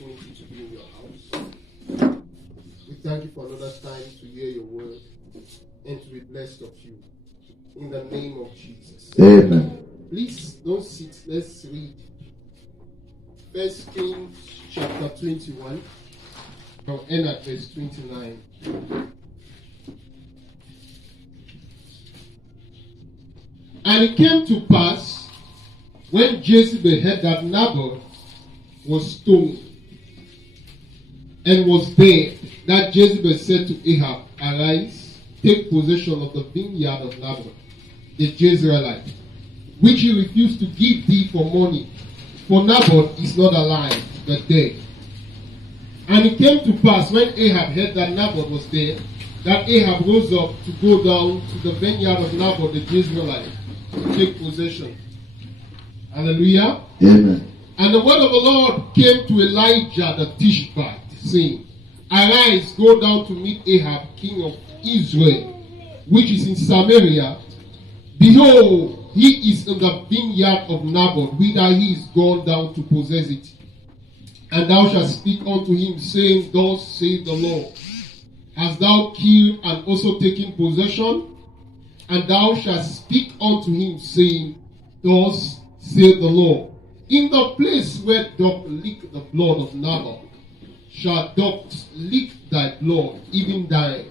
opportunity to be in your house. We thank you for another time to hear your word and to be blessed of you. In the name of Jesus. Amen. Please don't sit. Let's read 1 Kings chapter 21. I'll end at verse 29. And it came to pass, when Jezebel heard that Naboth was stoned and was dead, that Jezebel said to Ahab, Arise, take possession of the vineyard of Naboth, the Jezreelite, which he refused to give thee for money. For Naboth is not alive, but dead. And it came to pass, when Ahab heard that Naboth was dead, that Ahab rose up to go down to the vineyard of Naboth the Jezreelite, to take possession. Hallelujah. Amen. And the word of the Lord came to Elijah the Tishbite, saying, Arise, go down to meet Ahab, king of Israel, which is in Samaria. Behold, he is in the vineyard of Naboth, whither he is gone down to possess it. And thou shalt speak unto him, saying, Thus saith the Lord, Hast thou killed and also taken possession? And thou shalt speak unto him, saying, Thus saith the Lord, In the place where doth leak the blood of Naboth, shall doth leak thy blood, even thine.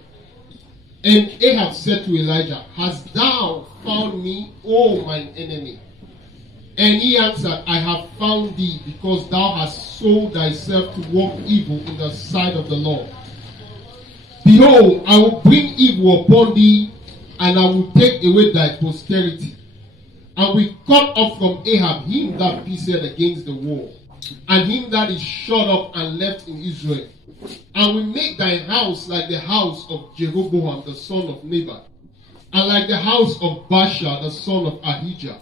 And Ahab said to Elijah, Hast thou found me, O mine enemy? And he answered, I have found thee, because thou hast sold thyself to work evil in the sight of the Lord. Behold, I will bring evil upon thee, and I will take away thy posterity. And we cut off from Ahab him that pissed against the wall, and him that is shut up and left in Israel. And we make thy house like the house of Jeroboam the son of Nebat, and like the house of Baasha the son of Ahijah,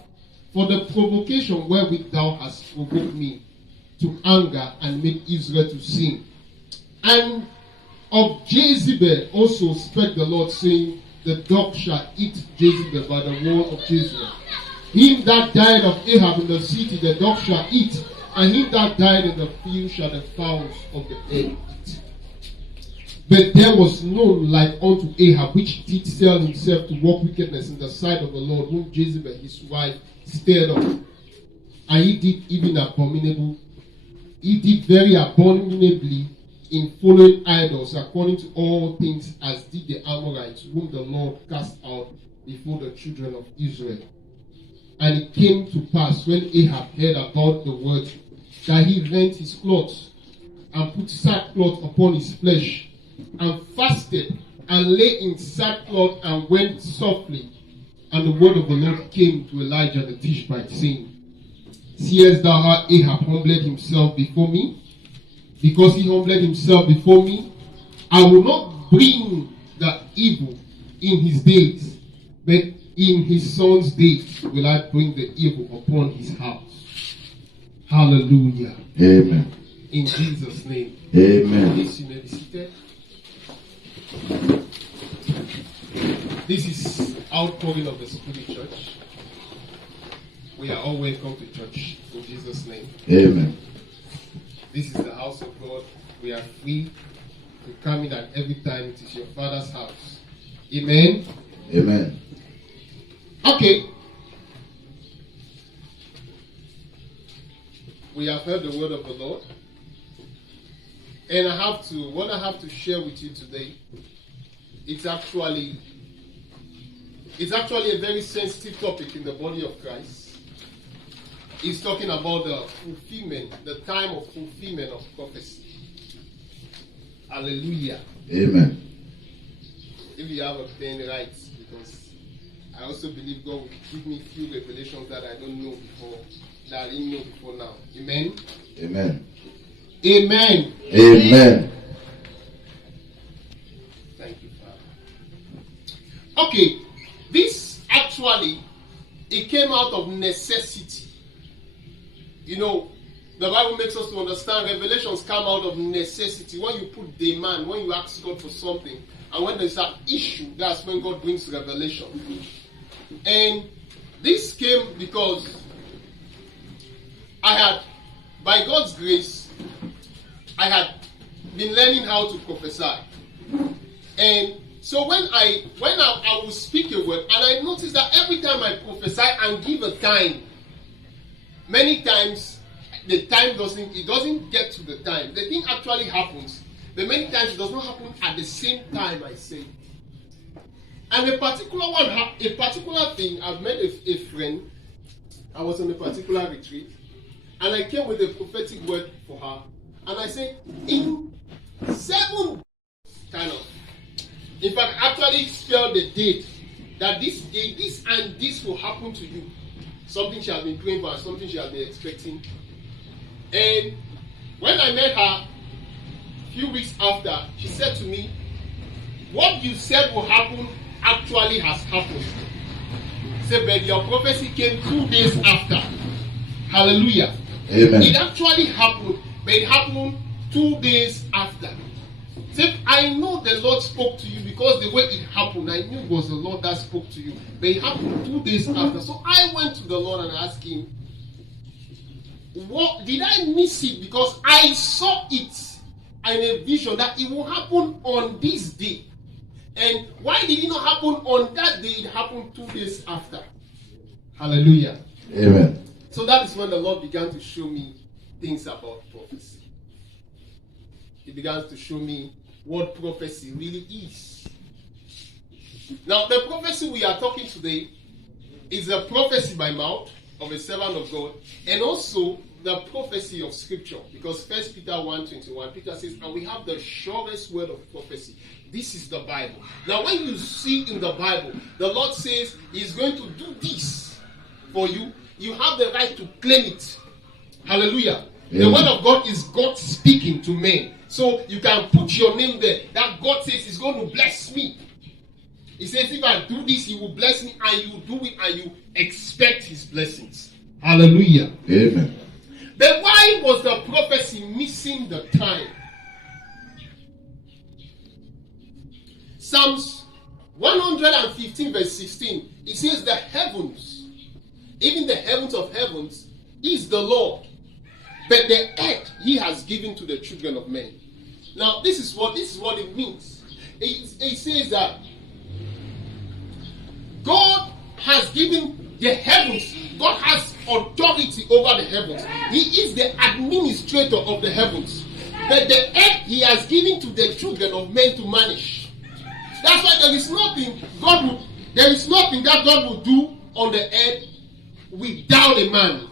for the provocation wherewith thou hast provoked me to anger and made Israel to sin. And of Jezebel also spake the Lord, saying, The dog shall eat Jezebel by the wall of Jezreel. Him that died of Ahab in the city, the dog shall eat, and him that died in the field shall the fowls of the air eat. But there was none like unto Ahab, which did sell himself to work wickedness in the sight of the Lord, whom Jezebel his wife stirred up. And he did even abominable. He did very abominably in following idols, according to all things as did the Amorites, whom the Lord cast out before the children of Israel. And it came to pass, when Ahab heard about the word, that he rent his clothes, and put sackcloth upon his flesh, and fasted, and lay in sackcloth, and went softly. And the word of the Lord came to Elijah the Tishbite, saying, Seest thou how Ahab humbled himself before me? Because he humbled himself before me, I will not bring the evil in his days, but in his son's days will I bring the evil upon his house. Hallelujah. Amen. In Jesus' name. Amen. Please, you may be seated. This is outpouring of the Spirit Church. We are all welcome to church in Jesus' name. Amen. This is the house of God. We are free to come in at every time. It is your Father's house. Amen. Amen. Okay. We have heard the word of the Lord. And what I have to share with you today, it's actually a very sensitive topic in the body of Christ. It's talking about the fulfillment, the time of fulfillment of prophecy. Hallelujah. Amen. If you have a pen, write, because I also believe God will give me few revelations that I don't know before, that I didn't know before now. Amen. Amen. Amen. Amen. Thank you, Father. Okay, this actually, it came out of necessity. You know, the Bible makes us to understand revelations come out of necessity. When you put demand, when you ask God for something, and when there's an issue, that's when God brings revelation. And this came because I had, by God's grace, I had been learning how to prophesy. And so when I will speak a word, and I noticed that every time I prophesy and give a time, many times the time doesn't get to the time. The thing actually happens, but many times it does not happen at the same time I say it. And a particular thing, I've met a friend. I was on a particular retreat, and I came with a prophetic word for her, and I said, in 7 kind of, in fact, actually spell the date that this day, this and this will happen to you. Something she has been praying for, something she has been expecting. And when I met her a few weeks after, she said to me, what you said will happen actually has happened. She said, but your prophecy came 2 days after. Hallelujah. Amen. It actually happened, but it happened 2 days after. Say, I know the Lord spoke to you because the way it happened, I knew it was the Lord that spoke to you. But it happened 2 days after. So I went to the Lord and asked him, what did I miss it? Because I saw it in a vision that it will happen on this day. And why did it not happen on that day? It happened 2 days after. Hallelujah. Amen. So that is when the Lord began to show me things about prophecy. He began to show me what prophecy really is. Now, the prophecy we are talking today is a prophecy by mouth of a servant of God, and also the prophecy of Scripture. Because 1 Peter 1:21, Peter says, and we have the surest word of prophecy. This is the Bible. Now, when you see in the Bible, the Lord says He's going to do this for you, you have the right to claim it. Hallelujah. Amen. The word of God is God speaking to men. So you can put your name there. That God says He's going to bless me. He says, if I do this, He will bless me, and you do it, and you expect His blessings. Hallelujah. Amen. But why was the prophecy missing the time? Psalms 115 verse 16, it says the heavens, even the heavens of heavens, is the Lord, but the earth He has given to the children of men. Now, this is what it means. It says that God has given the heavens. God has authority over the heavens. He is the administrator of the heavens. But the earth He has given to the children of men to manage. That's why there is nothing that God will do on the earth without a man.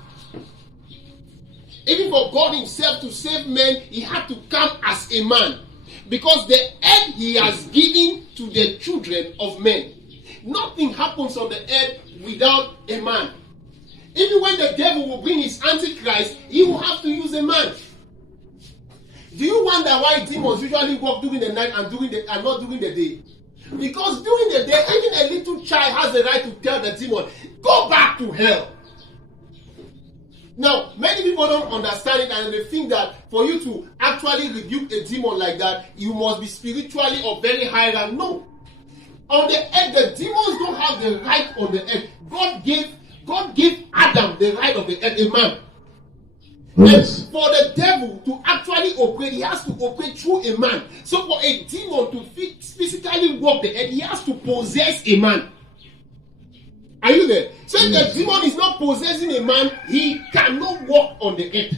Even for God Himself to save men, He had to come as a man. Because the earth He has given to the children of men. Nothing happens on the earth without a man. Even when the devil will bring his antichrist, he will have to use a man. Do you wonder why demons usually walk during the night and not during the day? Because during the day, even a little child has the right to tell the demon, go back to hell. Now, many people don't understand it, and they think that for you to actually rebuke a demon like that, you must be spiritually or very high rank. No. On the earth, the demons don't have the right on the earth. God gave Adam the right of the earth, a man. Yes. And for the devil to actually operate, he has to operate through a man. So for a demon to physically walk the earth, he has to possess a man. Are you there? So if the demon is not possessing a man, he cannot walk on the earth.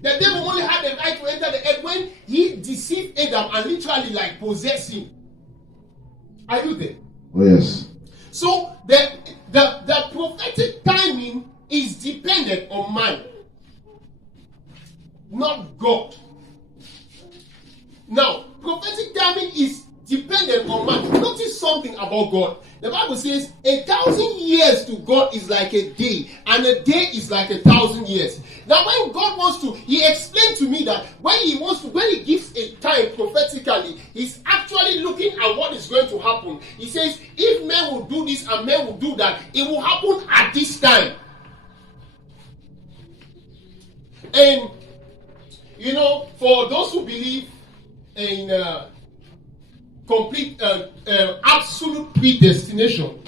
The devil only had the right to enter the earth when he deceived Adam and literally possessed him. Are you there? Oh, yes. So the prophetic timing is dependent on man, not God. Now, prophetic timing is dependent on man. Notice something about God. The Bible says 1,000 years to God is like a day, and a day is like 1,000 years. Now, when God wants to, He explained to me that when He gives a time prophetically, He's actually looking at what is going to happen. He says, if men will do this and men will do that, it will happen at this time. And, for those who believe in complete, absolute predestination,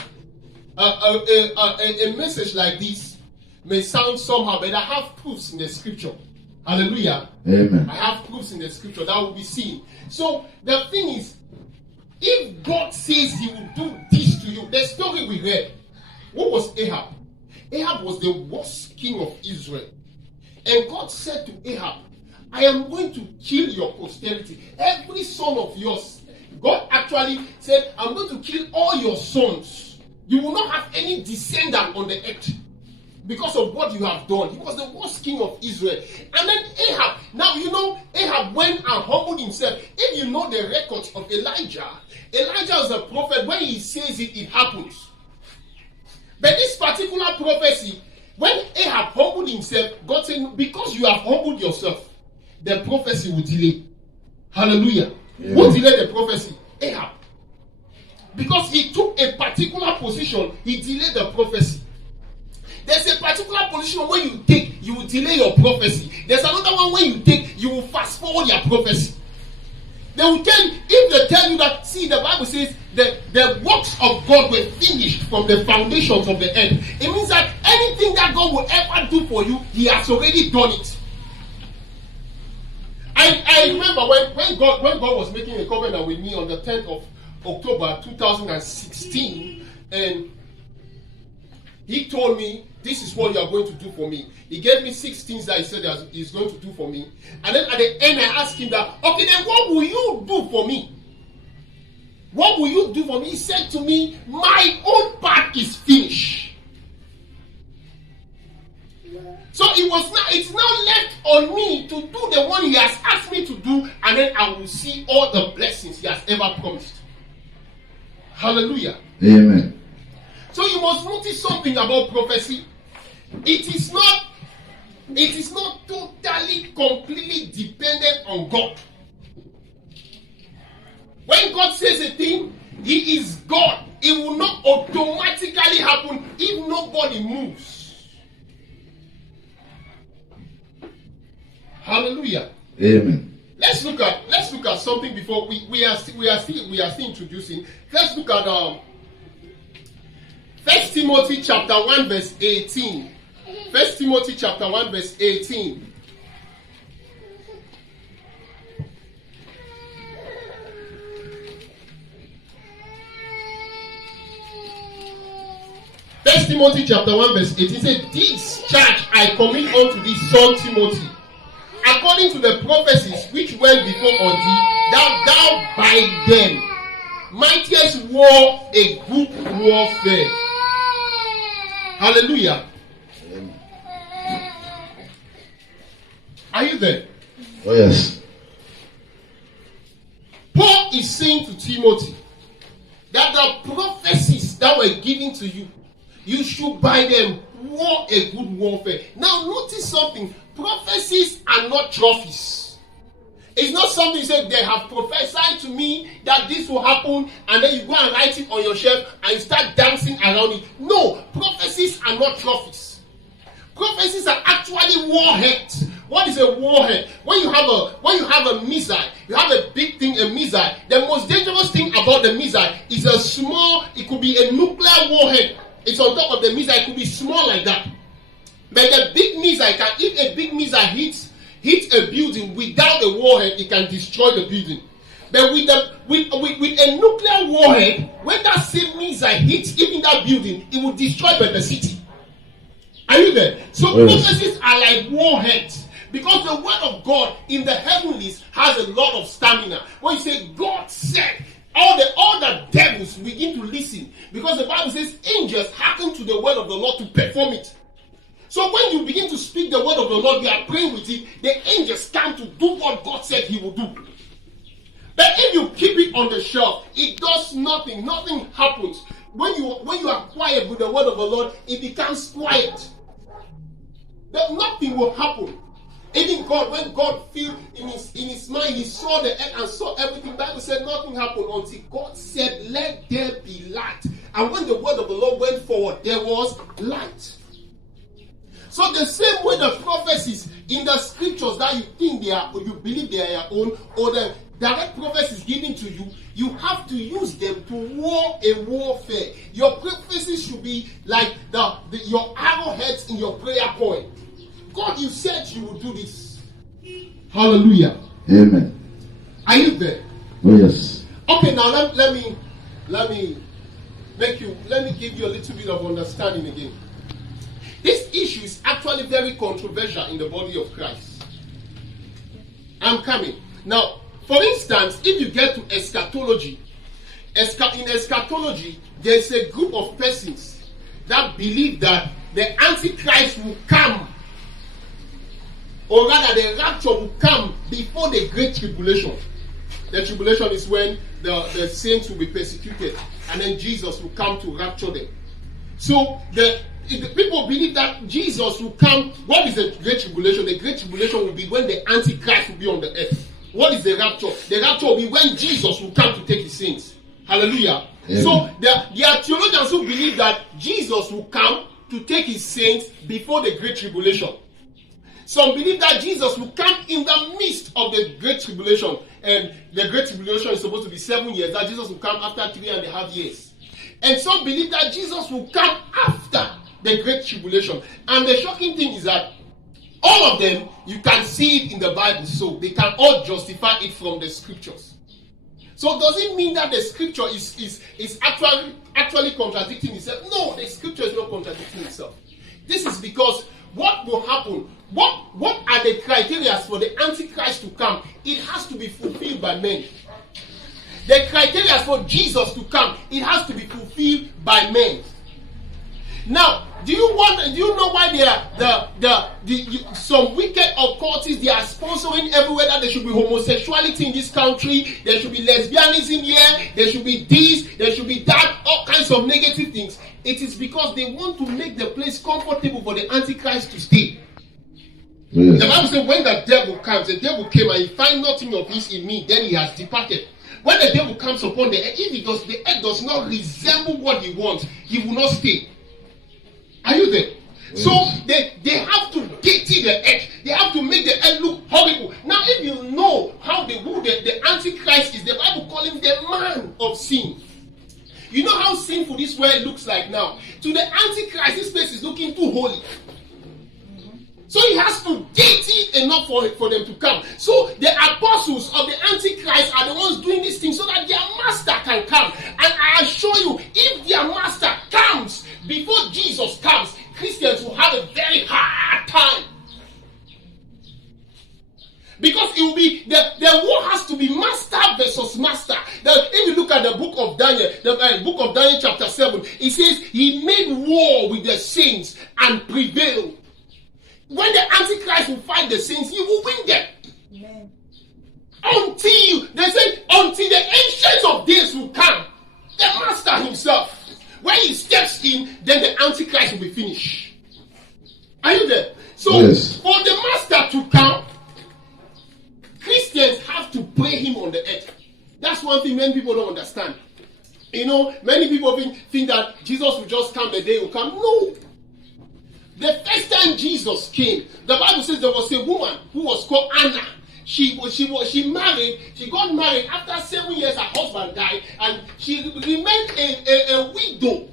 a message like this may sound somehow, but I have proofs in the Scripture. Hallelujah. Amen. I have proofs in the scripture that will be seen. So the thing is, if God says he will do this to you, the story we read, what was Ahab? Ahab was the worst king of Israel. And God said to Ahab, I am going to kill your posterity. Every son of yours. God actually said, I'm going to kill all your sons. You will not have any descendant on the earth because of what you have done. He was the worst king of Israel. And then Ahab, now you know, Ahab went and humbled himself. If you know the records of Elijah, Elijah is a prophet. When he says it, it happens. But this particular prophecy, when Ahab humbled himself, God said, because you have humbled yourself, the prophecy will delay. Hallelujah. Yeah. Who delayed the prophecy? Ahab. Because he took a particular position, he delayed the prophecy. There's a particular position when you take, you will delay your prophecy. There's another one when you take, you will fast forward your prophecy. They will tell, if they tell you that, see, the Bible says the works of God were finished from the foundations of the earth. It means that anything that God will ever do for you, he has already done it. I remember when God was making a covenant with me on the 10th of October 2016, and he told me, this is what you are going to do for me. He gave me 6 things that he said that he's going to do for me. And then at the end, I asked him that, okay, then what will you do for me? What will you do for me? He said to me, my own part is finished. So it's now left on me to do the one he has asked me to do, and then I will see all the blessings he has ever promised. Hallelujah. Amen. So you must notice something about prophecy. It is not totally, completely dependent on God. When God says a thing, he is God. It will not automatically happen if nobody moves. Hallelujah. Amen. Let's look at something before we are still introducing. Let's look at 1 Timothy chapter 1 verse 18. 1 Timothy chapter 1 verse 18. First Timothy chapter 1 verse 18 says, this charge I commit unto thee, son Timothy, according to the prophecies which went before on thee, thou by them mightest war a good warfare. Hallelujah. Are you there? Oh yes. Paul is saying to Timothy that the prophecies that were given to you, you should by them war a good warfare. Now notice something. Prophecies are not trophies. It's not something you say, they have prophesied to me that this will happen, and then you go and write it on your shelf and you start dancing around it. No, prophecies are not trophies. Prophecies are actually warheads. What is a warhead? When you have a missile, you have a big thing, a missile. The most dangerous thing about the missile is a small, it could be a nuclear warhead. It's on top of the missile, it could be small like that. But the big missile if a big missile hits a building without a warhead, it can destroy the building. But with a nuclear warhead, when that same missile hits even that building, it will destroy the city. Are you there? So prophecies are like warheads. Because the word of God in the heavenlies has a lot of stamina. When you say God said, all the devils begin to listen. Because the Bible says angels hearken to the word of the Lord to perform it. So when you begin to speak the word of the Lord, you are praying with it, the angels come to do what God said he will do. But if you keep it on the shelf, it does nothing. Nothing happens. When you are quiet with the word of the Lord, it becomes quiet. Then nothing will happen. Even God, when God filled in his mind, he saw the earth and saw everything. The Bible said nothing happened until God said, let there be light. And when the word of the Lord went forward, there was light. So the same way the prophecies in the scriptures that you think they are, or you believe they are your own, or the direct prophecies given to you, you have to use them to war a warfare. Your prophecies should be like your arrowheads in your prayer point. God, you said you will do this. Hallelujah. Amen. Are you there? Oh yes. Okay, now let me give you a little bit of understanding again. This issue is actually very controversial in the body of Christ. I'm coming. Now, for instance, if you get to eschatology, in eschatology, there's a group of persons that believe that the Antichrist will come, or rather the rapture will come before the Great Tribulation. The tribulation is when the saints will be persecuted, and then Jesus will come to rapture them. So the people believe that Jesus will come. What is the Great Tribulation? The Great Tribulation will be when the Antichrist will be on the earth. What is the rapture? The rapture will be when Jesus will come to take his saints. Hallelujah. Amen. So there are theologians who believe that Jesus will come to take his saints before the Great Tribulation. Some believe that Jesus will come in the midst of the Great Tribulation. And the Great Tribulation is supposed to be 7 years. That Jesus will come after 3.5 years. And some believe that Jesus will come after the Great Tribulation. And the shocking thing is that all of them, you can see it in the Bible. So they can all justify it from the scriptures. So does it mean that the scripture is actually contradicting itself? No, the scripture is not contradicting itself. This is because what will happen? What are the criteria for the Antichrist to come? It has to be fulfilled by men. The criteria for Jesus to come, it has to be fulfilled by men. Now, do you know why some wicked occultists, they are sponsoring everywhere that there should be homosexuality in this country, there should be lesbianism here, there should be this, there should be that, all kinds of negative things. It is because they want to make the place comfortable for the Antichrist to stay. Yes. The Bible says when the devil comes, the devil came and he find nothing of his in me, then he has departed. When the devil comes upon the earth, if the earth does not resemble what he wants, he will not stay. Are you there? Yes. So they have to dirty the earth. They have to make the earth look horrible. Now, if you know who the Antichrist is, the Bible calls him the man of sin. You know how sinful this world looks like now. To the Antichrist, this place is looking too holy. So he has to dirty enough for them to come. So the apostles of the Antichrist are the ones doing these things so that their master can come. And I assure you, if their master comes before Jesus comes, Christians will have a very hard time. Because it will be the war has to be master versus master. If you look at the book of Daniel, book of Daniel chapter 7, it says he made war with the saints and prevailed. When the Antichrist will fight the saints, he will win them. Amen. Until the ancient of days will come, the master himself. When he steps in, then the Antichrist will be finished. Are you there? So, yes. For the master to come, Christians have to pray him on the earth. That's one thing many people don't understand. You know, many people think that Jesus will just come the day he will come. No. The first time Jesus came, the Bible says there was a woman who was called Anna. She got married after 7 years. Her husband died, and she remained a widow,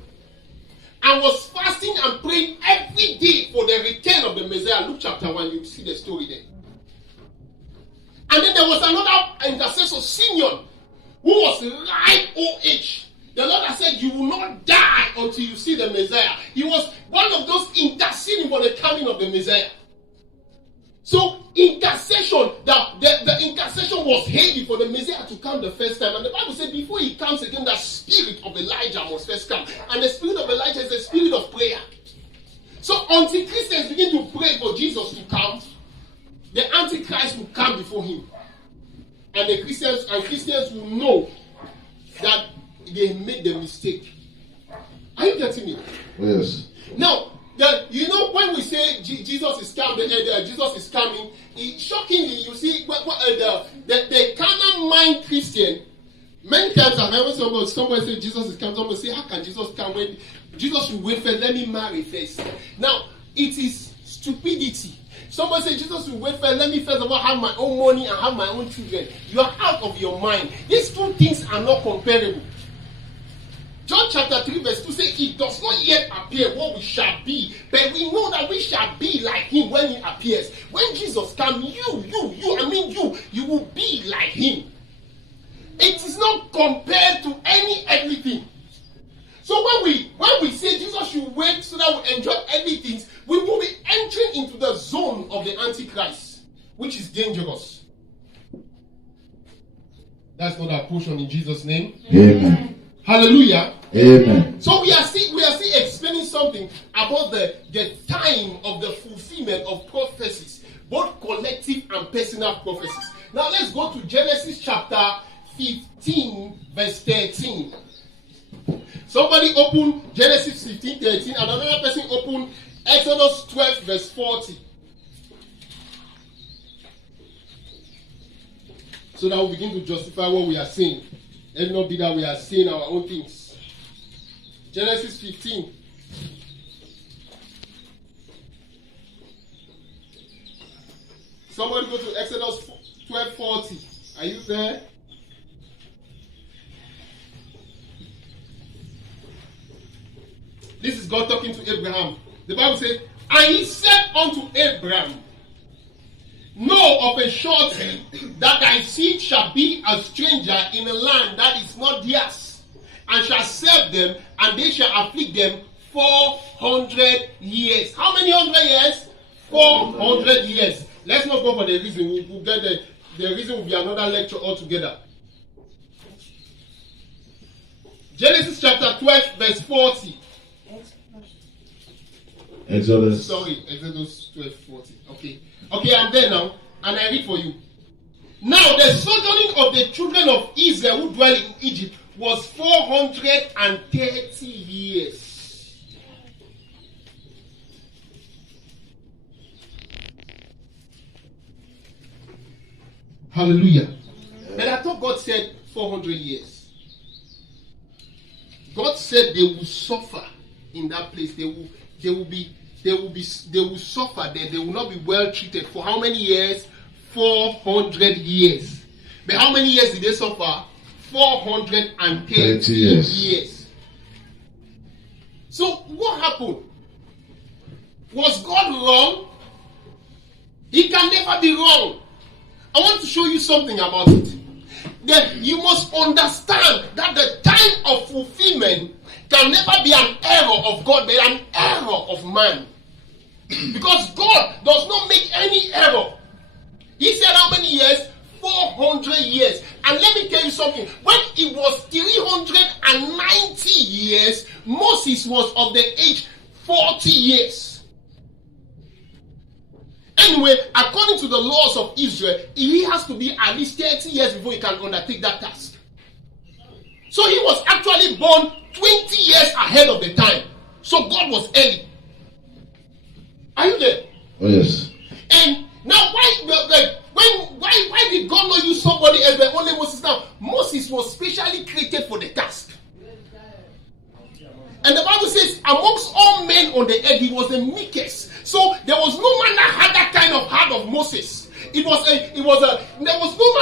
and was fasting and praying every day for the return of the Messiah. Luke chapter 1, you see the story there. And then there was another intercessor, Simeon, who was ripe old age. The Lord has said, you will not die until you see the Messiah. He was one of those interceding for the coming of the Messiah. So intercession, the intercession was heavy for the Messiah to come the first time. And the Bible said before he comes again, the spirit of Elijah must first come. And the spirit of Elijah is the spirit of prayer. So until Christians begin to pray for Jesus to come, the Antichrist will come before him. And Christians will know that they made the mistake. Are you getting me? Yes. Now, when we say Jesus is coming, shockingly, you see, the carnal mind Christian, many times I've heard somebody say Jesus is coming, somebody say, how can Jesus come when Jesus will wait first, let me marry first. Now, it is stupidity. Somebody say Jesus will wait first, let me first of all have my own money and have my own children. You are out of your mind. These two things are not comparable. John chapter 3 verse 2 says, it does not yet appear what we shall be, but we know that we shall be like him when he appears. When Jesus comes, you will be like him. It is not compared to any everything. So when we say Jesus should wait so that we enjoy everything, we will be entering into the zone of the Antichrist, which is dangerous. That's not our portion in Jesus' name. Amen. Hallelujah. Amen. So we are still explaining something about the time of the fulfillment of prophecies, both collective and personal prophecies. Now let's go to Genesis chapter 15, verse 13. Somebody open Genesis 15, 13, and another person open Exodus 12, verse 40. So that we begin to justify what we are saying. Let it not be that we are saying our own things. Genesis 15. Somebody go to Exodus 12:40. Are you there? This is God talking to Abraham. The Bible says, and he said unto Abraham, know of a surety that thy seed shall be a stranger in a land that is not theirs, and shall serve them, and they shall afflict them 400 years. How many 100 years? 400 years. Let's not go for the reason. We'll get the reason will be another lecture altogether. Genesis chapter 12, verse 40. Exodus 12:40. Okay, I'm there now, and I read for you. Now the sojourning of the children of Israel who dwell in Egypt was 430 years. Hallelujah. But I thought God said 400 years. God said they will suffer in that place. They will suffer there. They will not be well treated. For how many years? 400 years. But how many years did they suffer? 430 years. So what happened? Was God wrong? He can never be wrong. I want to show you something about it. That you must understand that the time of fulfillment can never be an error of God, but an error of man. Because God does not make any error. He said how many years? 400 years. And let me tell you something. When it was 390 years, Moses was of the age 40 years. Anyway, according to the laws of Israel, he has to be at least 30 years before he can undertake that task. So he was actually born 20 years ahead of the time. So God was early. Are you there? Oh yes. And now why did God not use somebody else but only Moses? Now Moses was specially created for the task. And the Bible says, amongst all men on the earth, he was the meekest. So there was no man that had that kind of heart of Moses. There was no man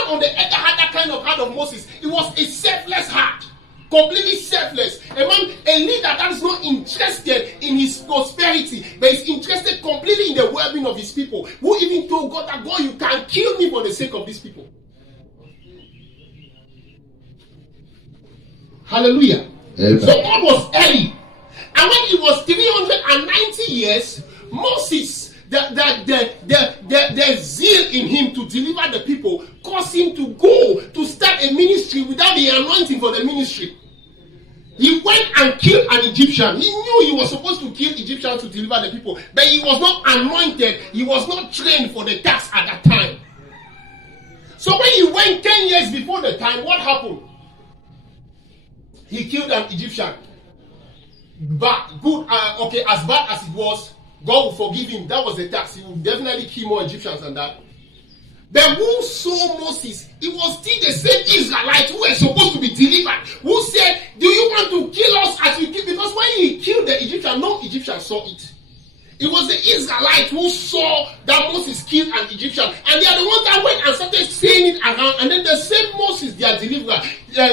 on the earth that had that kind of heart of Moses. It was a selfless heart. Completely selfless. A leader that is not interested in his prosperity, but is interested completely in the well-being of his people. Who even told God that, God, you can kill me for the sake of these people. Hallelujah. Amen. So God was early. And when it was 390 years, Moses, the zeal in him to deliver the people caused him to go to start a ministry without the anointing for the ministry. He went and killed an Egyptian. He knew he was supposed to kill Egyptians to deliver the people, but he was not anointed. He was not trained for the task at that time. So when he went 10 years before the time, what happened? He killed an Egyptian. But as bad as it was, God will forgive him. That was the tax. He will definitely kill more Egyptians than that. But who saw Moses? It was still the same Israelites who were supposed to be delivered. Who said, do you want to kill us as we kill? Because when he killed the Egyptian, no Egyptian saw it. It was the Israelites who saw that Moses killed an Egyptian. And they are the ones that went and started saying it around. And then the same Moses, their deliverer,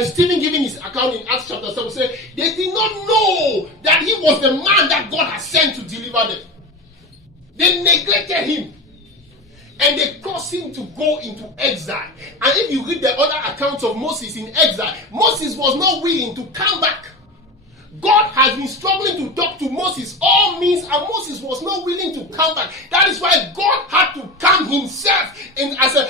Stephen giving his account in Acts chapter 7, said they did not know that he was the man that God had sent to deliver them. They neglected him. And they caused him to go into exile. And if you read the other accounts of Moses in exile, Moses was not willing to come back. God has been struggling to talk to Moses all means, and Moses was not willing to come back. That is why God had to come himself in as a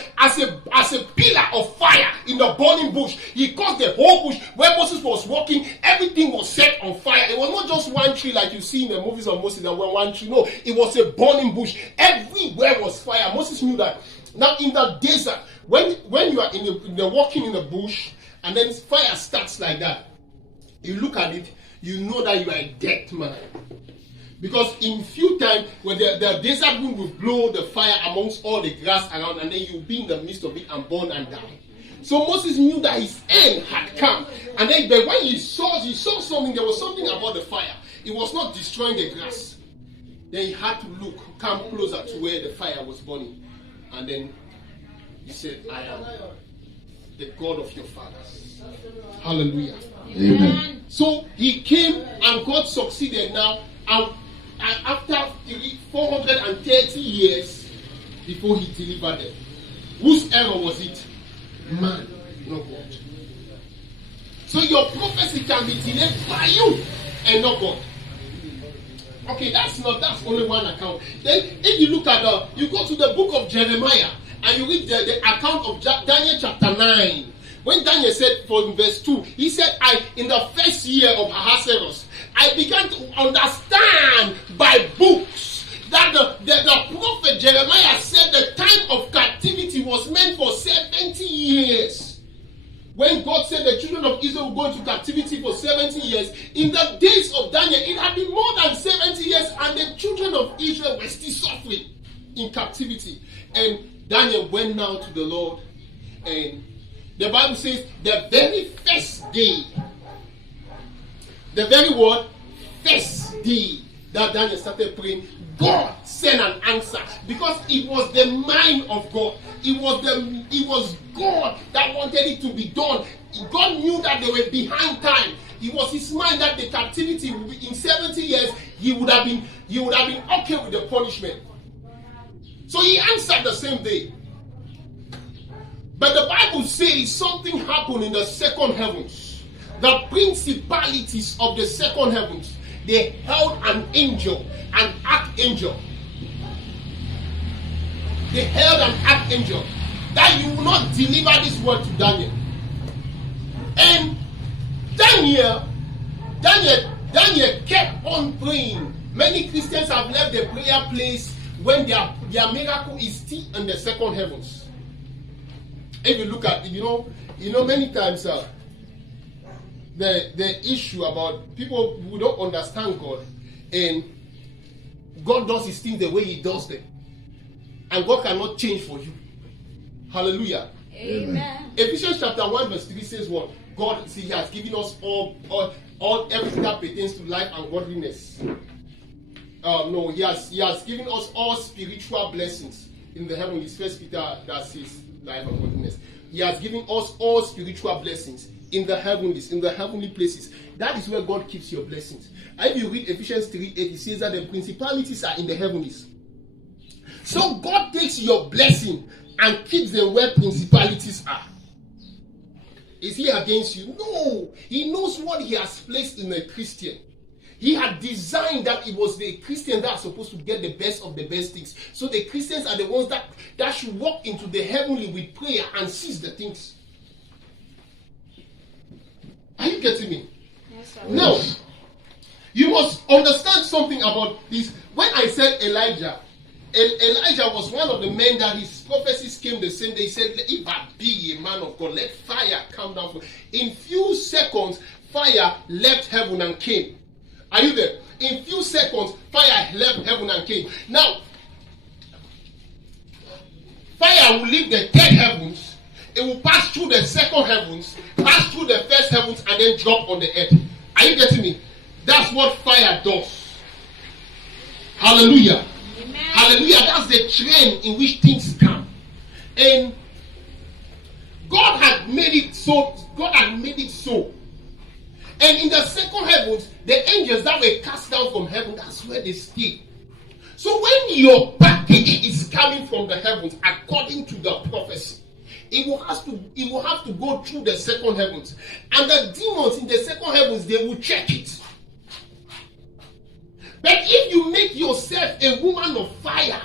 pillar of fire in the burning bush. He caused the whole bush where Moses was walking, everything was set on fire. It was not just one tree like you see in the movies of Moses and one tree. No, it was a burning bush. Everywhere was fire. Moses knew that. Now in the desert, when you are in the walking in the bush, and then fire starts like that, you look at it, you know that you are a dead man. Because in few times, when the desert wind will blow the fire amongst all the grass around, and then you'll be in the midst of it and burn and die. So Moses knew that his end had come. And then when he saw something, there was something about the fire. It was not destroying the grass. Then he had to come closer to where the fire was burning. And then he said, I am the God of your fathers. Hallelujah. Amen. So he came and God succeeded now. And after 430 years before he delivered them. Whose error was it? Man, not God. So your prophecy can be delayed by you and not God. Okay, that's only one account. Then if you look at you go to the book of Jeremiah and you read the account of Daniel chapter 9. When Daniel said from verse 2, he said, in the first year of Ahasuerus, I began to understand by books that the prophet Jeremiah said the time of captivity was meant for 70 years. When God said the children of Israel would go into captivity for 70 years, in the days of Daniel, it had been more than 70 years, and the children of Israel were still suffering in captivity. And Daniel went now to the Lord, and the Bible says the very first day, the very word, first day that Daniel started praying, God sent an answer, because it was the mind of God. It was God that wanted it to be done. God knew that they were behind time. It was his mind that the captivity would be in 70 years. He would have been okay with the punishment. So he answered the same day. But the Bible says something happened in the second heavens. The principalities of the second heavens, they held an angel, an archangel. They held an archangel that you will not deliver this word to Daniel. And Daniel kept on praying. Many Christians have left the prayer place when their miracle is still in the second heavens. If you look at, many times the issue about people who don't understand God, and God does his things the way he does them, and God cannot change for you. Hallelujah. Amen. Ephesians chapter 1 verse 3 says what? God, he has given us all everything that pertains to life and godliness. He has given us all spiritual blessings in the heavens. First Peter that says life and godliness. He has given us all spiritual blessings in the heavenlies, in the heavenly places. That is where God keeps your blessings. And if you read Ephesians 3:8, it says that the principalities are in the heavenlies. So God takes your blessing and keeps them where principalities are. Is he against you? No. He knows what he has placed in a Christian. He had designed that it was the Christians that are supposed to get the best of the best things. So the Christians are the ones that should walk into the heavenly with prayer and seize the things. Are you getting me? Yes, sir. Now, you must understand something about this. When I said Elijah was one of the men that his prophecies came the same day. He said, if I be a man of God, let fire come down. In few seconds, fire left heaven and came. Are you there? In few seconds, fire left heaven and came. Now, fire will leave the third heavens. It will pass through the second heavens, pass through the first heavens, and then drop on the earth. Are you getting me? That's what fire does. Hallelujah. Amen. Hallelujah. That's the trend in which things come. And God had made it so. God had made it so. And in the second heavens, the angels that were cast down from heaven, that's where they stay. So when your package is coming from the heavens, according to the prophecy, it will have to go through the second heavens. And the demons in the second heavens, they will check it. But if you make yourself a woman of fire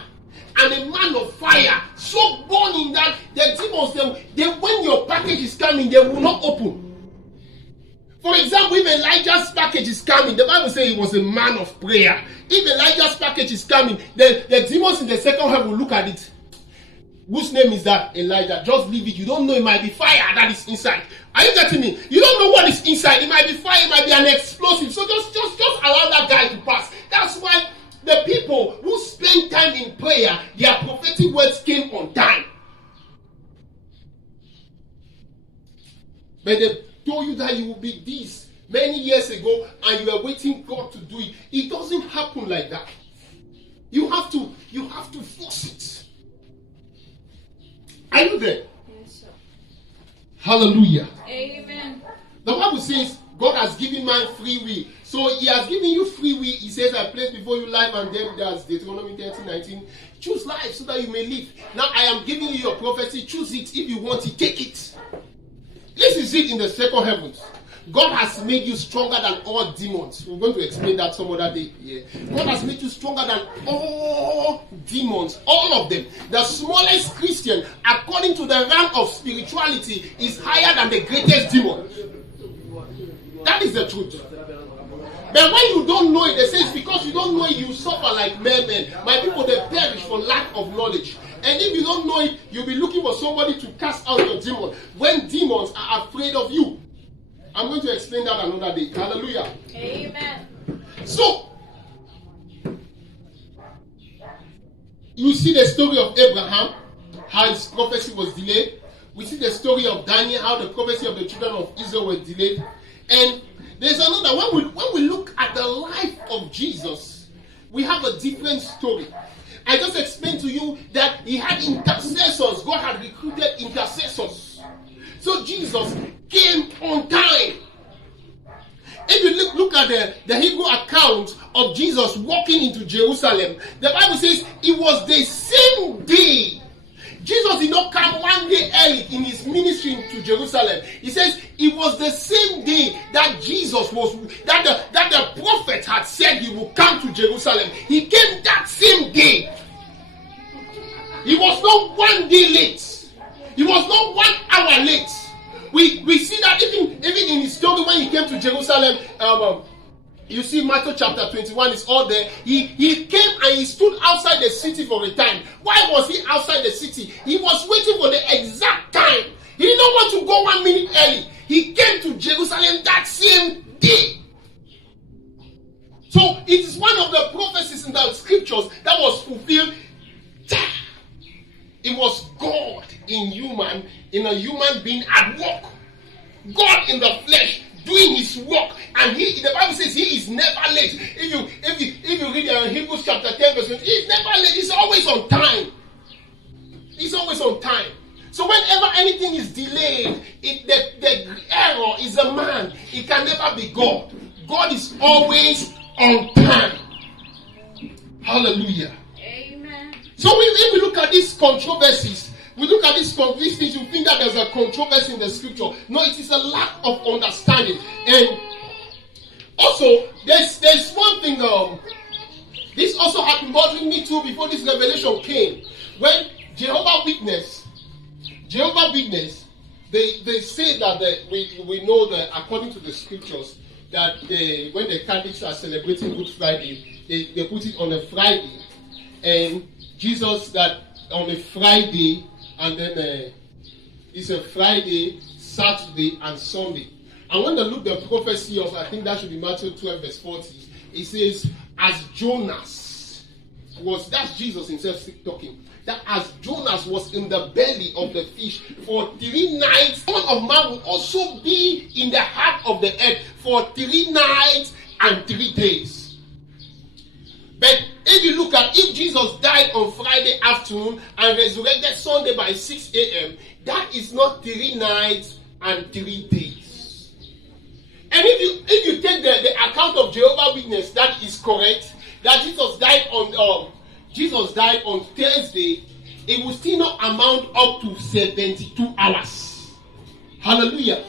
and a man of fire, so born in that, the demons, they when your package is coming, they will not open. For example, if Elijah's package is coming, the Bible says he was a man of prayer. If Elijah's package is coming, the demons in the second heaven will look at it. Whose name is that? Elijah. Just leave it. You don't know, it might be fire that is inside. Are you getting me? You don't know what is inside. It might be fire, it might be an explosive. So just allow that guy to pass. That's why the people who spend time in prayer, their prophetic words came on time. But they told you that you will be this many years ago and you are waiting God to do it. It doesn't happen like that. You have to force it. Are you there? Yes, sir. Hallelujah. Amen. The Bible says God has given man free will. So he has given you free will. He says, I place before you life and death. That's Deuteronomy 30:19. Choose life so that you may live. Now I am giving you your prophecy. Choose it. If you want it, take it. This is it in the second heavens. God has made you stronger than all demons. We're going to explain that some other day. Yeah. God has made you stronger than all demons, all of them. The smallest Christian, according to the rank of spirituality, is higher than the greatest demon. That is the truth. But when you don't know it, they say it's because you don't know it, you suffer like men. My people, they perish for lack of knowledge. And if you don't know it, you'll be looking for somebody to cast out your demon. When demons are afraid of you. I'm going to explain that another day. Hallelujah. Amen. So, you see the story of Abraham, how his prophecy was delayed. We see the story of Daniel, how the prophecy of the children of Israel was delayed. And there's another, when we look at the life of Jesus, we have a different story. I just explained to you that he had intercessors. God had recruited intercessors. So Jesus came on time. If you look at the Hebrew account of Jesus walking into Jerusalem, the Bible says it was the same day. Jesus did not come one day early in his ministry to Jerusalem. He says it was the same day that Jesus was, that the prophet had said he would come to Jerusalem. He came that same day. He was not one day late. He was not 1 hour late. We see that even in his story when he came to Jerusalem, you see Matthew chapter 21 is all there. He came and he stood outside the city for a time. Why was he outside the city? He was waiting for the exact time. He did not want to go 1 minute early. He came to Jerusalem that same day. So it is one of the prophecies in the scriptures that was fulfilled. It was God in a human being at work. God in the flesh doing his work, and the Bible says he is never late. If you read Hebrews chapter 10 verse 20, he's never late. He's always on time. He's always on time. So whenever anything is delayed, the error is a man. It can never be God. God is always on time. Hallelujah. Amen. So if we look at these controversies, we look at these things, you think that there's a controversy in the scripture. No, it is a lack of understanding. And also, there's one thing, this also had been bothering me too before this revelation came. When Jehovah's Witness, they say that we know that according to the scriptures, that when the Catholics are celebrating Good Friday, they put it on a Friday. And Jesus, that on a Friday, and then it's a Friday, Saturday, and Sunday. And when they look at the prophecy of, I think that should be Matthew 12 verse 40, it says, as Jonas was, that's Jesus himself talking, that as Jonas was in the belly of the fish for 3 nights, Son of Man will also be in the heart of the earth for 3 nights and 3 days. But if you Jesus died on Friday afternoon and resurrected Sunday by 6 a.m., that is not 3 nights and 3 days. And if you take the account of Jehovah's Witness, that is correct, that Jesus died on Thursday, it will still not amount up to 72 hours. Hallelujah.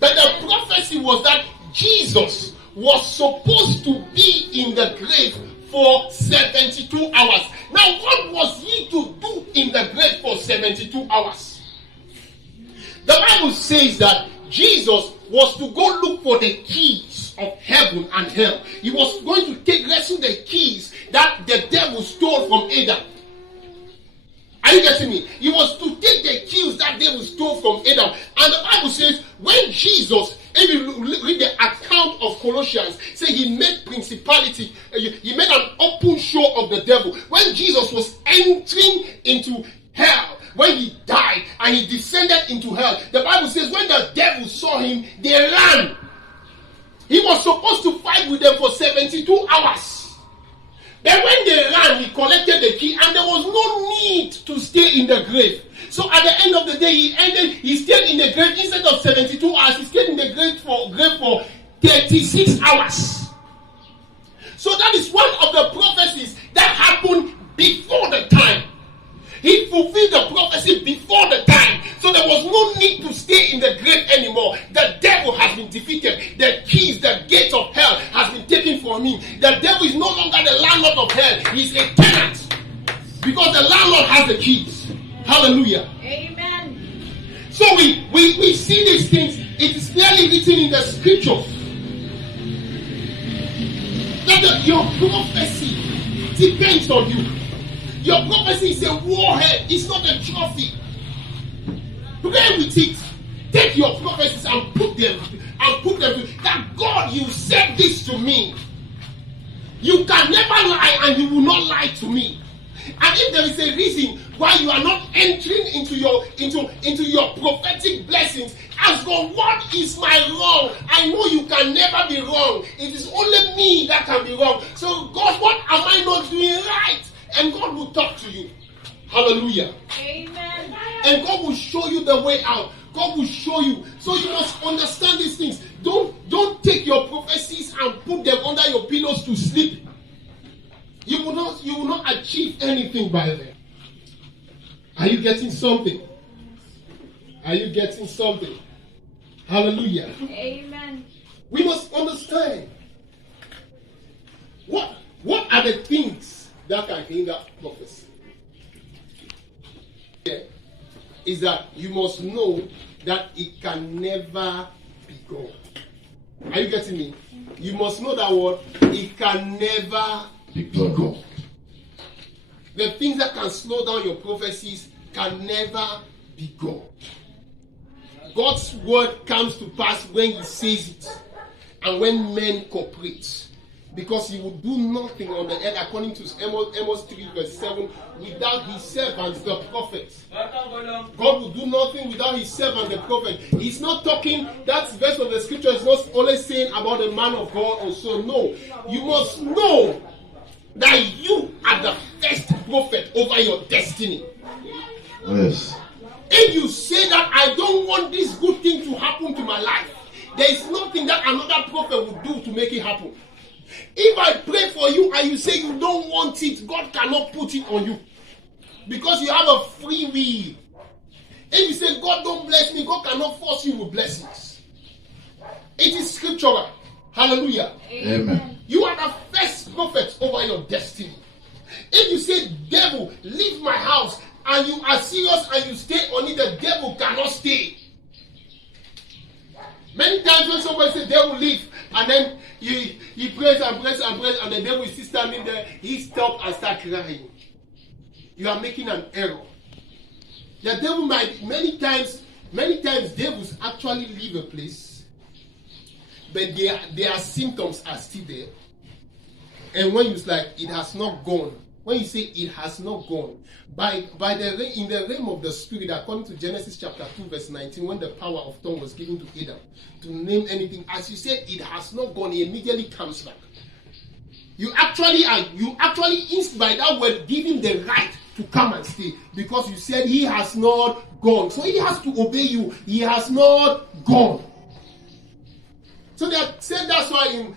But the prophecy was that Jesus was supposed to be in the grave for 72 hours. Now, what was he to do in the grave for 72 hours? The Bible says that Jesus was to go look for the keys of heaven and hell. He was going to wrestle the keys that the devil stole from Adam. Are you getting me? He was to take the keys that devil stole from Adam. And the Bible says, when Jesus, if you read the account of Colossians, say he made principality, he made an open show of the devil. When Jesus was entering into hell, when he died and he descended into hell, the Bible says when the devil saw him, they ran. He was supposed to fight with them for 72 hours. Then when they ran, he collected the key and there was no need to stay in the grave. So at the end of the day, he stayed in the grave instead of 72 hours, he stayed in the grave for 36 hours. So that is one of the prophecies that happened before the time. He fulfilled the prophecy before the time. So there was no need to stay in the grave anymore. The devil has been defeated. The keys, the gates of hell has been taken from him. The devil is no longer the landlord of hell. He's a tenant. Because the landlord has the keys. Hallelujah. Amen. So we see these things. It is clearly written in the scriptures that your prophecy depends on you. Your prophecy is a warhead. It's not a trophy. Play with it. Take your prophecies and put them to that God, you said this to me. You can never lie and you will not lie to me. And if there is a reason why you are not entering into your prophetic blessings, ask God, what is my wrong? I know you can never be wrong. It is only me that can be wrong. So God, what am I not doing right? And God will talk to you. Hallelujah. Amen. And God will show you the way out. God will show you. So you must understand these things. Don't take your prophecies and put them under your pillows to sleep. You will not achieve anything by them. Are you getting something? Are you getting something? Hallelujah. Amen. We must understand. What are the things that can hinder prophecy? Is that you must know that it can never be God. Are you getting me? You must know that word. It can never be God. The things that can slow down your prophecies can never be God. God's word comes to pass when he says it and when men cooperate. Because he will do nothing on the earth, according to Amos 3 verse 7, without his servants, the prophets. God will do nothing without his servant, the prophet. He's not talking, that verse of the scripture is not only saying about the man of God or so. No. You must know that you are the first prophet over your destiny. Yes. If you say that I don't want this good thing to happen to my life, there is nothing that another prophet will do to make it happen. If I pray for you and you say you don't want it, God cannot put it on you. Because you have a free will. If you say God don't bless me, God cannot force you with blessings. It is scriptural. Hallelujah. Amen. You are the first prophet over your destiny. If you say, devil, leave my house, and you are serious and you stay on it, the devil cannot stay. Many times when somebody says devil leave, and then he prays and prays and prays, and the devil is still standing there, he stops and starts crying. You are making an error. The devil might, many times devils actually leave a place, but their symptoms are still there. And when it's like it has not gone, when you say it has not gone, in the realm of the spirit, according to Genesis chapter 2 verse 19, when the power of tongue was given to Adam to name anything, as you said, it has not gone, he immediately comes back. You actually by that word give him the right to come and stay, because you said he has not gone. So he has to obey you. He has not gone. So they have said that's why in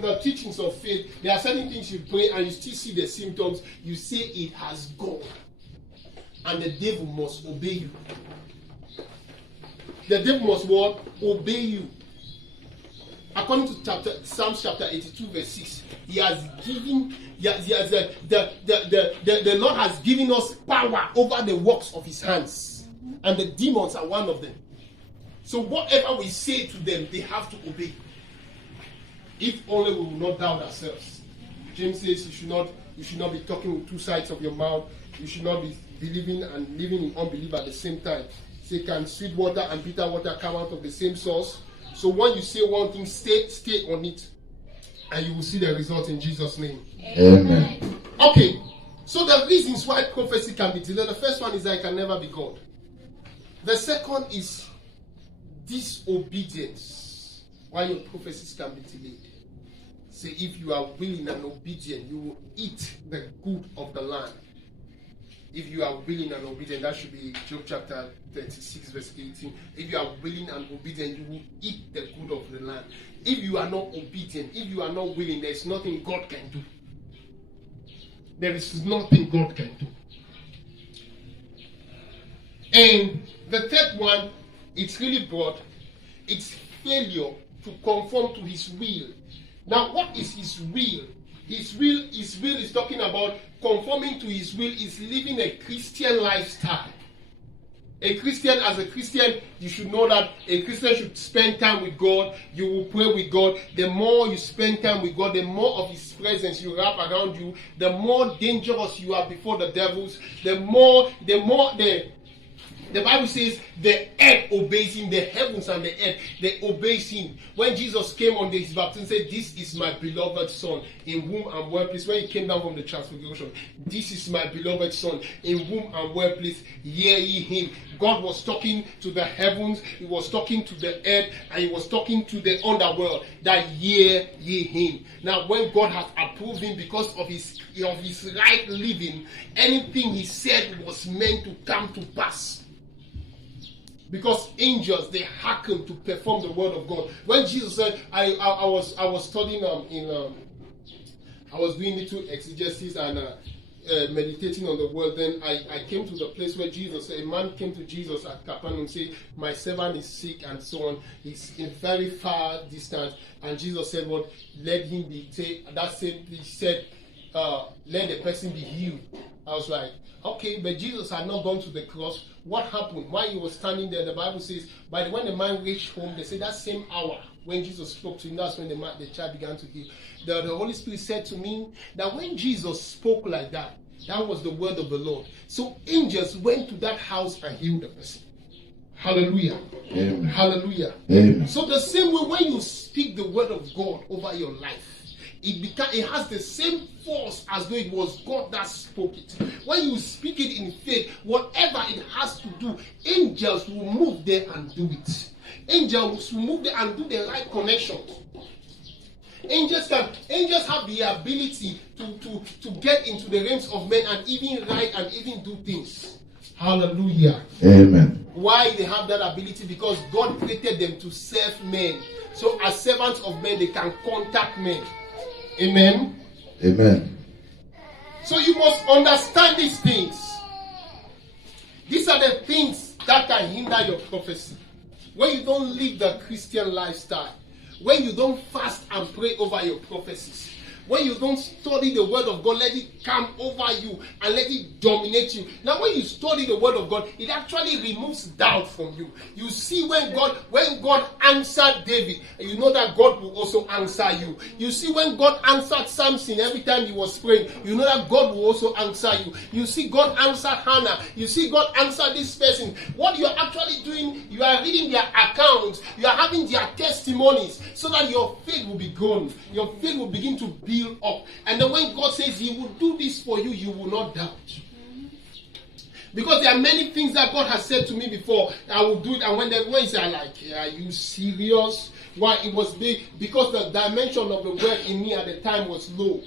the teachings of faith, there are certain things you pray and you still see the symptoms. You say it has gone. And the devil must obey you. The devil must what? Obey you. According to Psalms chapter 82 verse 6, the Lord has given us power over the works of his hands. And the demons are one of them. So whatever we say to them, they have to obey. If only we will not doubt ourselves. James says you should not be talking with two sides of your mouth. You should not be believing and living in unbelief at the same time. Say, can sweet water and bitter water come out of the same source? So when you say one thing, stay on it, and you will see the result in Jesus' name. Amen. Okay, so the reasons why prophecy can be delayed. The first one is that it can never be God. The second is disobedience. Why your prophecies can be delayed. Say, if you are willing and obedient, you will eat the good of the land. If you are willing and obedient, that should be Job chapter 36 verse 18. If you are willing and obedient, you will eat the good of the land. If you are not obedient, if you are not willing, there is nothing God can do. There is nothing God can do. And the third one, it's really broad. It's failure to conform to his will. Now, what is his will? His will is talking about conforming to his will is living a Christian lifestyle. As a Christian, you should know that a Christian should spend time with God. You will pray with God. The more you spend time with God, the more of his presence you wrap around you, the more dangerous you are before the devils, the Bible says the earth obeys him, the heavens and the earth, they obeys him. When Jesus came on his baptism, said, "This is my beloved son, in whom I'm well pleased." When he came down from the transfiguration, "This is my beloved son, in whom I'm well pleased, hear ye him." God was talking to the heavens, he was talking to the earth, and he was talking to the underworld, that hear ye him. Now, when God has approved him because of his right living, anything he said was meant to come to pass. Because angels, they hearken to perform the word of God. When Jesus said, I was studying I was doing little exegesis and meditating on the word. Then I came to the place where a man came to Jesus at Capernaum and said, "My servant is sick," and so on. He's in very far distance. And Jesus said, "What? Let him be." He said, "Let the person be healed." I was like, okay, but Jesus had not gone to the cross. What happened? While he was standing there, the Bible says, when the man reached home, they say that same hour when Jesus spoke to him, that's when the child began to heal. The Holy Spirit said to me that when Jesus spoke like that, that was the word of the Lord. So angels went to that house and healed the person. Hallelujah. Amen. Hallelujah. Amen. So the same way when you speak the word of God over your life, it has the same force as though it was God that spoke it. When you speak it in faith, whatever it has to do, angels will move there and do it. Angels will move there and do the right connections. Angels have the ability to get into the realms of men and even write and even do things. Hallelujah. Amen. Why they have that ability? Because God created them to serve men. So as servants of men, they can contact men. Amen. Amen. So you must understand these things. These are the things that can hinder your prophecy. When you don't live the Christian lifestyle, when you don't fast and pray over your prophecies, when you don't study the word of God, let it come over you and let it dominate you. Now, when you study the word of God, it actually removes doubt from you. You see when God answered David, you know that God will also answer you. You see when God answered Samson every time he was praying, you know that God will also answer you. You see God answered Hannah. You see God answered this person. What you are actually doing, you are reading their accounts. You are having their testimonies so that your faith will be grown. Your faith will begin to build up. And then when God says he will do this for you, you will not doubt. Because there are many things that God has said to me before, I will do it. And when he said, like, are you serious? Why? It was big because the dimension of the word in me at the time was low.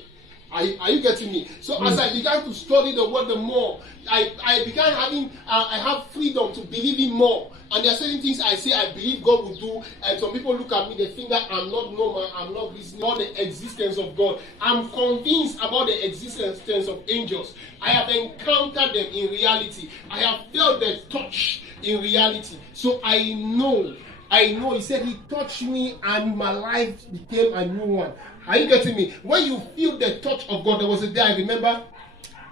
Are you getting me? So as I began to study the word the more, I began having, I have freedom to believe in more. And there are certain things I say I believe God will do. And some people look at me, they think that I'm not normal, I'm not reasoning about the existence of God. I'm convinced about the existence of angels. I have encountered them in reality. I have felt their touch in reality. So I know, he said he touched me and my life became a new one. Are you getting me? When you feel the touch of God, there was a day I remember,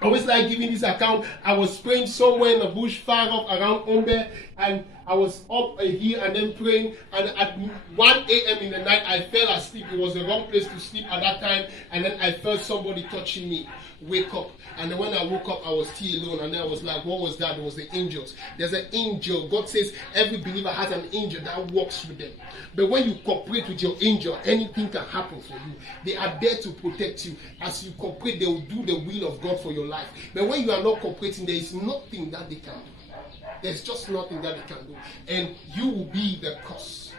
I always like giving this account. I was praying somewhere in the bush far off around Ombe, and I was up here and then praying, and at 1 a.m. in the night I fell asleep. It was the wrong place to sleep at that time, and then I felt somebody touching me. Wake up. And then when I woke up, I was still alone, and then I was like, what was that? It was the angels. There's an angel. God says every believer has an angel that walks with them. But when you cooperate with your angel, anything can happen for you. They are there to protect you. As you cooperate, they will do the will of God for your life. But when you are not cooperating, there is nothing that they can do. There's just nothing that they can do. And you will be the cause.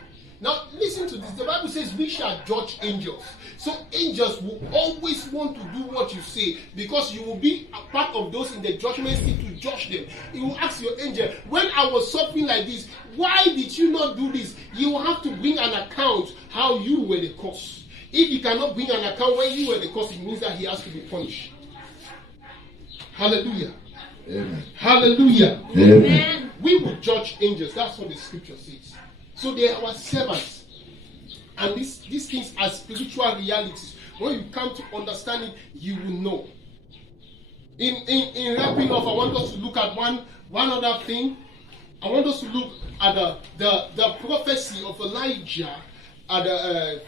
Now, listen to this. The Bible says we shall judge angels. So angels will always want to do what you say, because you will be a part of those in the judgment seat to judge them. You will ask your angel, when I was suffering like this, why did you not do this? You will have to bring an account how you were the cause. If you cannot bring an account when you were the cause, it means that he has to be punished. Hallelujah. Amen. Hallelujah. Amen. We will judge angels. That's what the scripture says. So they are our servants. And these things are spiritual realities. When you come to understand it, you will know. In wrapping up, I want us to look at one other thing. I want us to look at the prophecy of Elijah at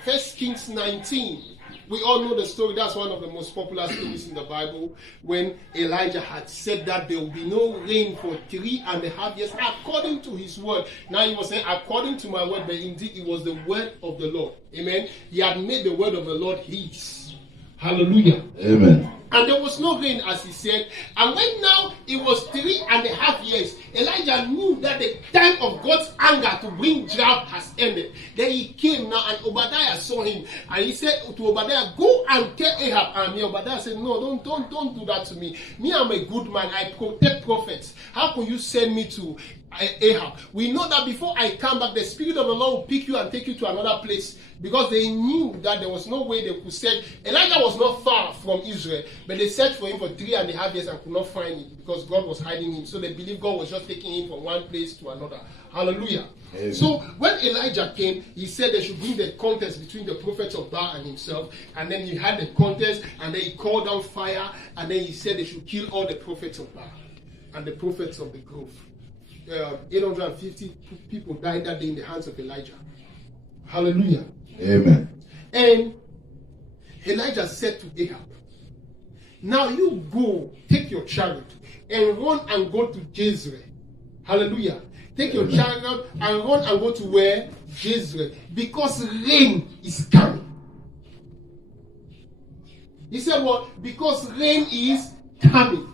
1 Kings 19. We all know the story. That's one of the most popular stories in the Bible, when Elijah had said that there will be no rain for 3.5 years according to his word. Now he was saying, according to my word, but indeed it was the word of the Lord. Amen. He had made the word of the Lord his. Hallelujah. Amen. And there was no rain, as he said. And when now it was 3.5 years, Elijah knew that the time of God's anger to bring drought has ended. Then he came now, and Obadiah saw him, and he said to Obadiah, go and tell Ahab. And Obadiah said, no, don't do that to me. Me, I'm a good man. I protect prophets. How can you send me to Ahab? We know that before I come back, the Spirit of the Lord will pick you and take you to another place, because they knew that there was no way they could send. Elijah was not far from Israel, but they searched for him for 3.5 years and could not find him, because God was hiding him. So they believed God was just taking him from one place to another. Hallelujah. Amen. So when Elijah came, he said they should bring the contest between the prophets of Baal and himself. And then he had the contest, and then he called down fire, and then he said they should kill all the prophets of Baal and the prophets of the grove. 850 people died that day in the hands of Elijah. Hallelujah. Amen. And Elijah said to Ahab, now you go, take your chariot and run and go to Jezreel. Hallelujah. Take your chariot and run and go to where? Jezreel. Because rain is coming. He said what? Because rain is coming.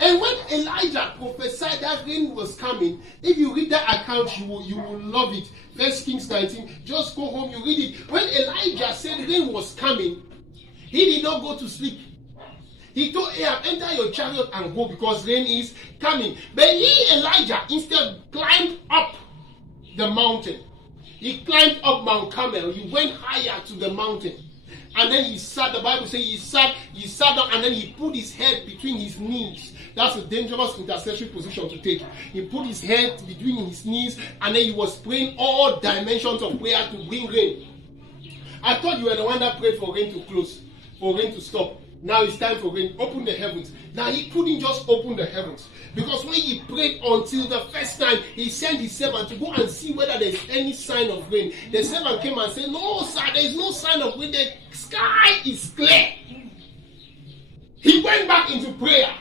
And when Elijah prophesied that rain was coming, if you read that account, you will love it. 1 Kings 19, just go home, you read it. When Elijah said rain was coming, he did not go to sleep. He told Ahab, enter your chariot and go, because rain is coming. But Elijah, instead climbed up the mountain. He climbed up Mount Carmel. He went higher to the mountain. And then he sat, the Bible says he sat down, and then he put his head between his knees. That's a dangerous intercessory position to take. He put his head between his knees, and then he was praying all dimensions of prayer to bring rain. I thought you were the one that prayed for rain to close, for rain to stop. Now it's time for rain. Open the heavens. Now he couldn't just open the heavens, because when he prayed until the first time, he sent his servant to go and see whether there's any sign of rain. The servant came and said, no sir, there is no sign of rain. The sky is clear. He went back into prayer.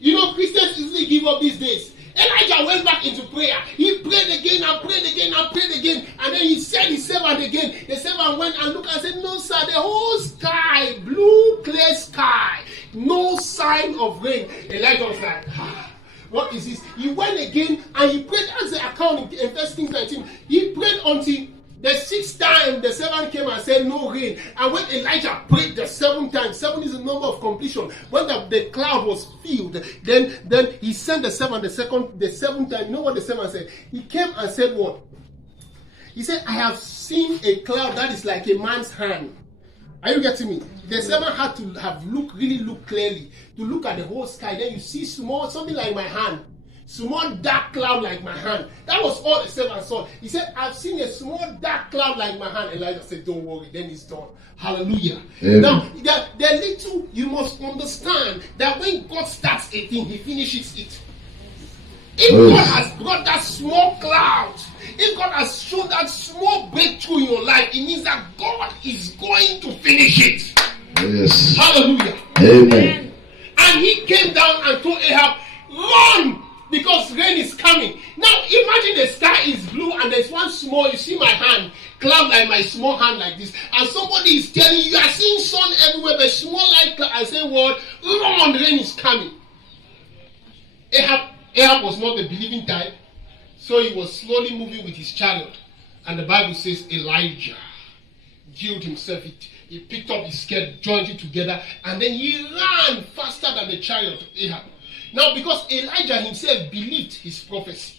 You know, Christians easily give up these days. Elijah went back into prayer. He prayed again and prayed again and prayed again. And then he sent his servant again. The servant went and looked and said, no sir, the whole sky, blue, clear sky. No sign of rain. Elijah was like, what is this? He went again and he prayed, as the account in 1 Kings 19. He prayed until The 6th time, the servant came and said, no rain. And when Elijah prayed the 7th time, 7 is the number of completion. When the cloud was filled, then he sent the servant the 7th time. You know what the servant said? He came and said what? He said, I have seen a cloud that is like a man's hand. Are you getting me? The servant had to really look clearly, to look at the whole sky. Then you see something like my hand. Small dark cloud like my hand. That was all the servant saw. He said, I've seen a small dark cloud like my hand. Elijah said, don't worry. Then it's done. Hallelujah. Amen. Now, the little, you must understand that when God starts a thing, he finishes it. If God has brought that small cloud, if God has shown that small breakthrough in your life, it means that God is going to finish it. Yes. Hallelujah. Amen. And he came down and told Ahab, run, because rain is coming. Now imagine the sky is blue and there's one small, you see my hand, cloud like my small hand like this, and somebody is telling you, you are seeing sun everywhere, but small light cloud. I say, what? Run, rain is coming. Ahab was not the believing type, so he was slowly moving with his chariot. And the Bible says Elijah yielded himself. He picked up his skirt, joined it together, and then he ran faster than the chariot of Ahab. Now, because Elijah himself believed his prophecy,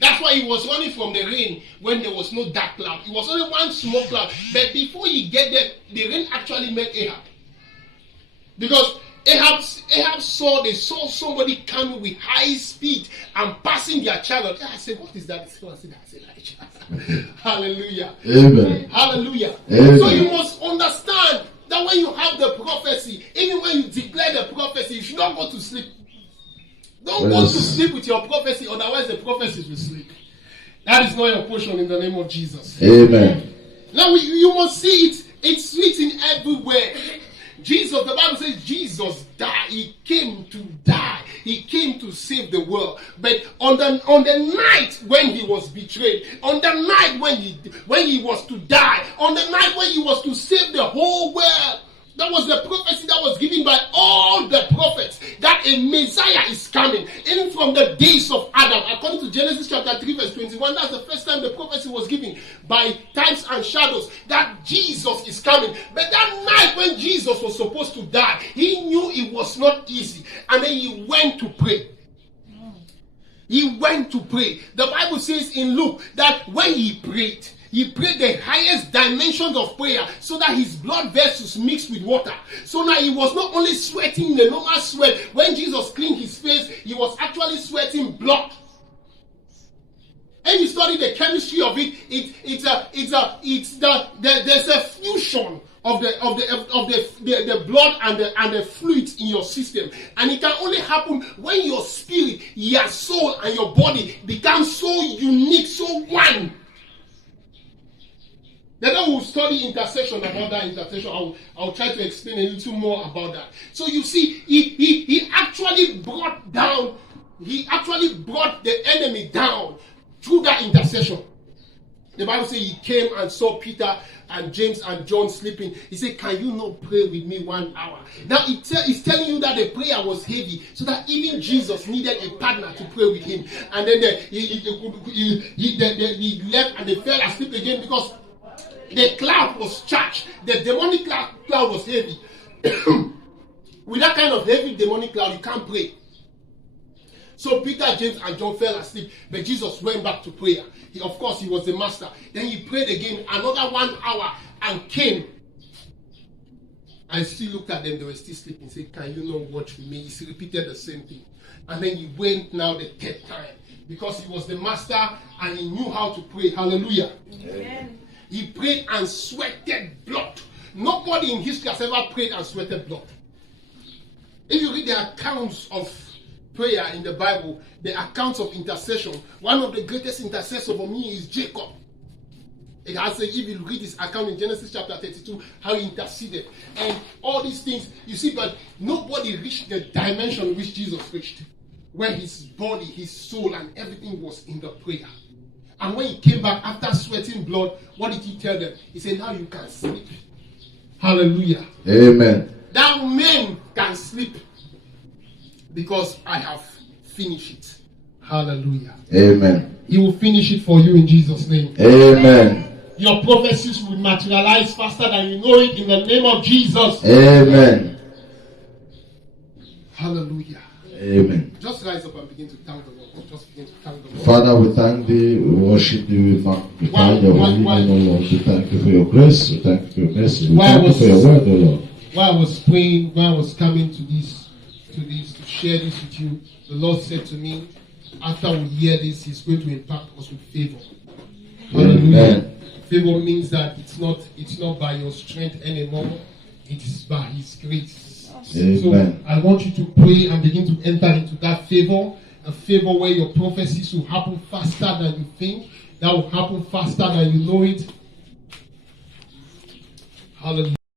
that's why he was running from the rain when there was no dark cloud. It was only one small cloud. But before he get there, the rain actually met Ahab. Because Ahab saw somebody coming with high speed and passing their chariot. I said, what is that? I said, that's Elijah. Hallelujah. Amen. Hallelujah. Amen. So you must understand that when you have the prophecy, even when you declare the prophecy, you should not go to sleep. Don't go to sleep with your prophecy, otherwise the prophecies will sleep. That is not your portion in the name of Jesus. Amen. Now you must see it. It's written everywhere. Jesus, the Bible says Jesus died. He came to die. He came to save the world. But on the night when he was betrayed, on the night when he was to die, on the night when he was to save the whole world, that was the prophecy that was given by all the prophets, that a Messiah is coming. Even from the days of Adam, according to Genesis chapter 3 verse 21, that's the first time the prophecy was given by types and shadows, that Jesus is coming. But that night when Jesus was supposed to die, he knew it was not easy. And then he went to pray. He went to pray. The Bible says in Luke that when he prayed the highest dimensions of prayer so that his blood vessels mixed with water. So now he was not only sweating the normal sweat. When Jesus cleaned his face, he was actually sweating blood. And you study the chemistry of it, there's a fusion of the blood and the fluids in your system, and it can only happen when your spirit, your soul, and your body become so unique, so one. Then I will study intercession about that intercession. I'll try to explain a little more about that. So you see, he actually brought the enemy down through that intercession. The Bible says he came and saw Peter and James and John sleeping. He said, can you not pray with me 1 hour? Now it's telling you that the prayer was heavy, so that even Jesus needed a partner to pray with him. And then he left and they fell asleep again because the cloud was charged. The demonic cloud was heavy. With that kind of heavy demonic cloud, you can't pray. So Peter, James, and John fell asleep, but Jesus went back to prayer. Of course, he was the master. Then he prayed again another 1 hour and came. I still looked at them, they were still sleeping. He said, can you not watch with me? He repeated the same thing. And then he went now the 3rd time, because he was the master and he knew how to pray. Hallelujah. Amen. He prayed and sweated blood. Nobody in history has ever prayed and sweated blood. If you read the accounts of prayer in the Bible, the accounts of intercession, one of the greatest intercessors for me is Jacob. It has said, if you read his account in Genesis chapter 32, how he interceded. And all these things, you see, but nobody reached the dimension which Jesus reached, where his body, his soul, and everything was in the prayer. And when he came back after sweating blood, what did he tell them? He said, now you can sleep. Hallelujah. Amen. That men can sleep because I have finished it. Hallelujah. Amen. He will finish it for you in Jesus' name. Amen. Your prophecies will materialize faster than you know it in the name of Jesus. Amen. Hallelujah. Amen. Just rise up and begin to thank the Lord. Just begin to thank the Lord. Father, we thank thee, we worship thee, we magnify your holy name, O Lord. We thank you for your grace, we thank you for your mercy, we thank you for your word, O Lord. While I was praying, while I was coming to share this with you, the Lord said to me, after we hear this, He's going to impact us with favor. Hallelujah. Favor means that it's not by your strength anymore, it is by His grace. Amen. So I want you to pray and begin to enter into that favor, a favor where your prophecies will happen faster than you think, that will happen faster than you know it. Hallelujah.